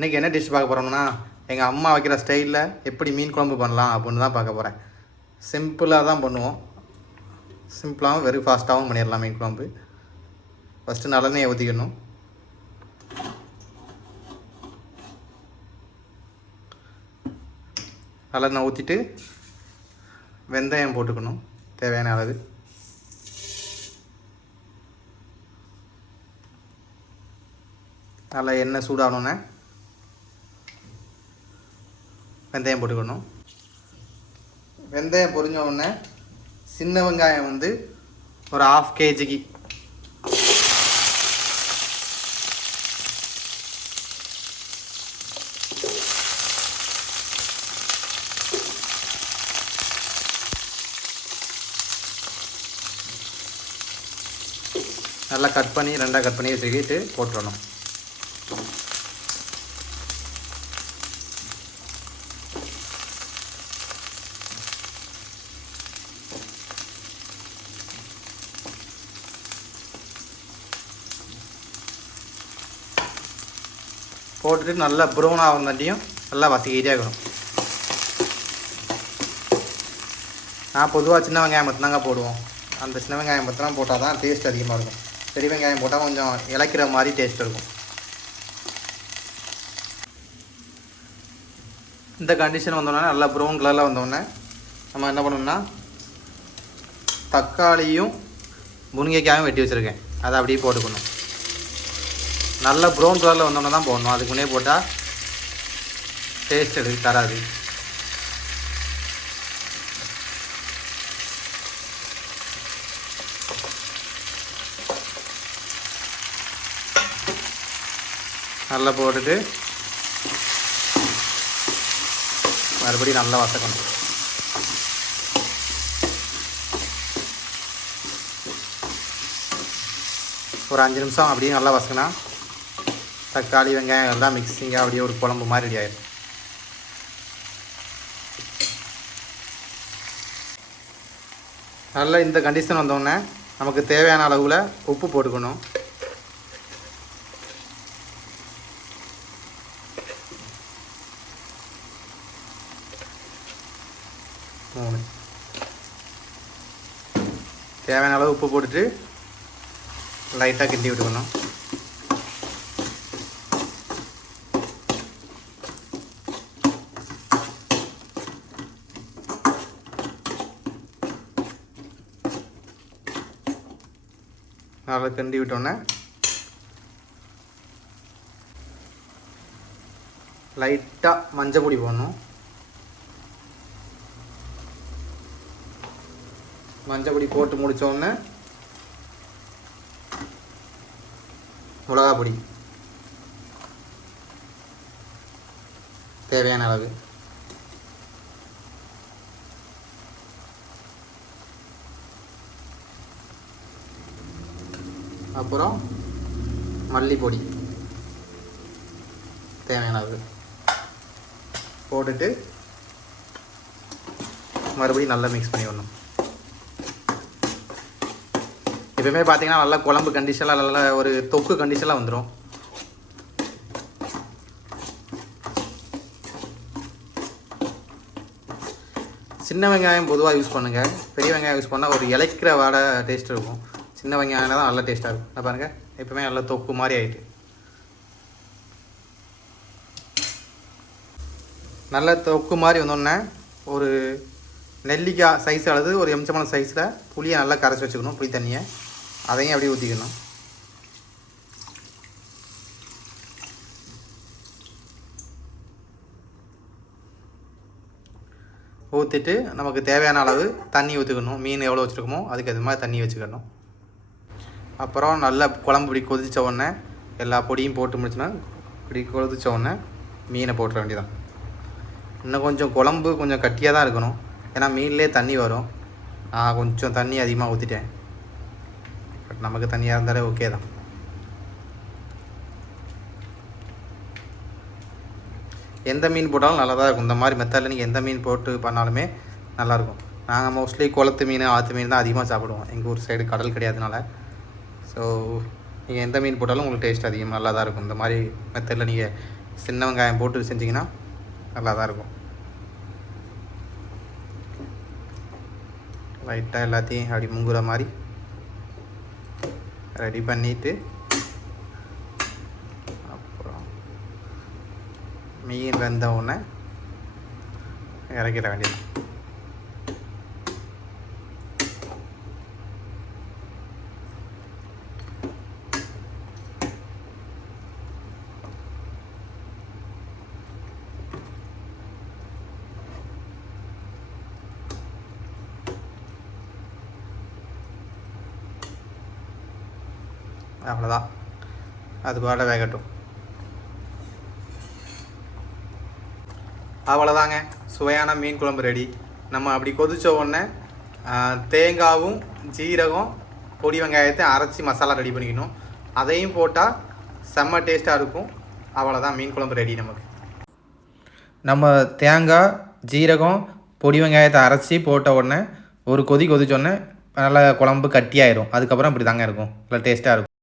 இன்றைக்கி என்ன டிஷ் பார்க்க போகிறோம்னா எங்கள் அம்மா வைக்கிற ஸ்டைலில் எப்படி மீன் குழம்பு பண்ணலாம் அப்படின்னு தான் பார்க்க போகிறேன். சிம்பிளாக தான் பண்ணுவோம். சிம்பிளாகவும் வெரி ஃபாஸ்ட்டாகவும் பண்ணிடலாம் மீன் குழம்பு. ஃபஸ்ட்டு நல்லெண்ணெயை ஊற்றிக்கணும். நல்லெண்ணெய் ஊற்றிட்டு வெந்தயம் போட்டுக்கணும் தேவையான அளவு. நல்லா எண்ணெய் சூடாகணுன்னே வெந்தயம் போட்டுக்கணும். வெந்தயம் பொரிஞ்ச உடனே சின்ன வெங்காயம் ஒரு 1/2 kg நல்லா கட் பண்ணி 2 கட் பண்ணி வச்சுக்கிட்டு போட்டுடணும். போட்டுட்டு நல்லா ப்ரௌன் ஆகிறதாட்டியும் நல்லா வதக்கிட்டே இருக்கணும். நான் பொதுவாக சின்ன வெங்காயம் மட்டும்தாங்க போடுவோம். அந்த சின்ன வெங்காயம் மட்டும் போட்டால் தான் டேஸ்ட் அதிகமாக இருக்கும். பெரிய வெங்காயம் போட்டால் கொஞ்சம் இளைக்கிற மாதிரி டேஸ்ட் இருக்கும். இந்த கண்டிஷன் வந்தோடனே நல்லா ப்ரௌன் கலரில் வந்தோடனே நம்ம என்ன பண்ணணும்னா தக்காளியும் முருங்கைக்காயும் வெட்டி வச்சுருக்கேன், அதை அப்படியே போட்டுக்கணும். நல்லா ப்ரௌன் கலரில் வந்தோடனே தான் போடணும். அதுக்கு முன்னே போட்டால் டேஸ்ட் எடுத்து தராது. நல்லா போட்டுட்டு மறுபடியும் நல்லா வதக்கணும். ஒரு 5 நிமிஷம் அப்படியே நல்லா வதக்கினா தக்காளி வெங்காயம் எல்லாம் மிக்சிங்காக அப்படியே ஒரு குழம்பு மாதிரி ரெடி ஆகிடும். நல்லா இந்த கண்டிஷன் வந்தோடனே நமக்கு தேவையான அளவில் உப்பு போட்டுக்கணும். தேவையான அளவு உப்பு போட்டுட்டு லைட்டாக கிண்டி விட்டுக்கணும். நல்லா கிண்டி விட்டோன்னே லைட்டாக மஞ்சள் பொடி போடணும். மஞ்சள் பொடி போட்டு முடித்தோடனே மிளகா பொடி தேவையான அளவு, அப்புறம் மல்லிப்பொடி தேவையான அளவு போட்டுட்டு மறுபடியும் நல்லா மிக்ஸ் பண்ணி விடணும். எப்பவுமே பார்த்தீங்கன்னா நல்லா குழம்பு கண்டிஷனில் நல்லா ஒரு தொக்கு கண்டிஷனில் வந்துடும். சின்ன வெங்காயம் பொதுவாக யூஸ் பண்ணுங்கள். பெரிய வெங்காயம் யூஸ் பண்ணால் ஒரு இலைக்கிற வாடை டேஸ்ட் இருக்கும். சின்ன வெங்காயம் தான் நல்லா டேஸ்ட்டாக இருக்கும். நான் பாருங்கள் எப்பவுமே நல்லா தொக்கு மாதிரி ஆகிட்டு நல்லா தொக்கு மாதிரி வந்தோடனே ஒரு நெல்லிக்காய் சைஸ் அளவு ஒரு எம்சமான சைஸில் புளியை நல்லா கரைச்சி வச்சுக்கணும். புளி தண்ணியை அதையும் அப்படியே ஊற்றிக்கணும். ஊற்றிட்டு நமக்கு தேவையான அளவு தண்ணி ஊற்றிக்கணும். மீன் எவ்வளோ வச்சுருக்கோமோ அதுக்கு அது மாதிரி தண்ணி வச்சுக்கணும். அப்புறம் நல்லா குழம்பு இப்படி கொதித்த உடனே எல்லா பொடியும் போட்டு முடிச்சுன்னா இப்படி கொதித்த உடனே மீனை போட்டுற வேண்டியதான். இன்னும் கொஞ்சம் குழம்பு கொஞ்சம் கட்டியாக தான் இருக்கணும், ஏன்னா மீன்லேயே தண்ணி வரும். நான் கொஞ்சம் தண்ணி அதிகமாக ஊற்றிட்டேன். பட் நமக்கு தண்ணியாக இருந்தாலே ஓகே தான். எந்த மீன் போட்டாலும் நல்லா தான் இருக்கும். இந்த மாதிரி மெத்தடில் நீங்கள் எந்த மீன் போட்டு பண்ணாலுமே நல்லாயிருக்கும். நாங்கள் மோஸ்ட்லி குளத்து மீன் ஆற்று மீன் தான் அதிகமாக சாப்பிடுவோம். எங்கள் ஊர் சைடு கடல் கிடையாதுனால. ஸோ நீங்கள் எந்த மீன் போட்டாலும் உங்களுக்கு டேஸ்ட் அதிகமாக நல்லா தான் இருக்கும். இந்த மாதிரி மெத்தடில் நீங்கள் சின்ன வெங்காயம் போட்டு செஞ்சிங்கன்னா நல்லா தான் இருக்கும். லைட்டாக எல்லாத்தையும் அப்படி முங்குற மாதிரி ரெடி பண்ணிவிட்டு அப்புறம் மீன் வெந்த உடனே இறக்கிட வேண்டியது. அவ்வளோதான், அது போல வேகட்டும். அவ்வளோதாங்க, சுவையான மீன் குழம்பு ரெடி. நம்ம அப்படி கொதித்த உடனே தேங்காயும் ஜீரகம் பொடி வெங்காயத்தை அரைச்சி மசாலா ரெடி பண்ணிக்கணும். அதையும் போட்டால் செம்ம டேஸ்ட்டாக இருக்கும். அவ்வளோதான், மீன் குழம்பு ரெடி நமக்கு. நம்ம தேங்காய் ஜீரகம் பொடி வெங்காயத்தை அரைச்சி போட்ட உடனே ஒரு கொதிச்சோடனே நல்லா குழம்பு கட்டியாயிரும். அதுக்கப்புறம் இப்படி தாங்க இருக்கும், நல்லா டேஸ்ட்டாக இருக்கும்.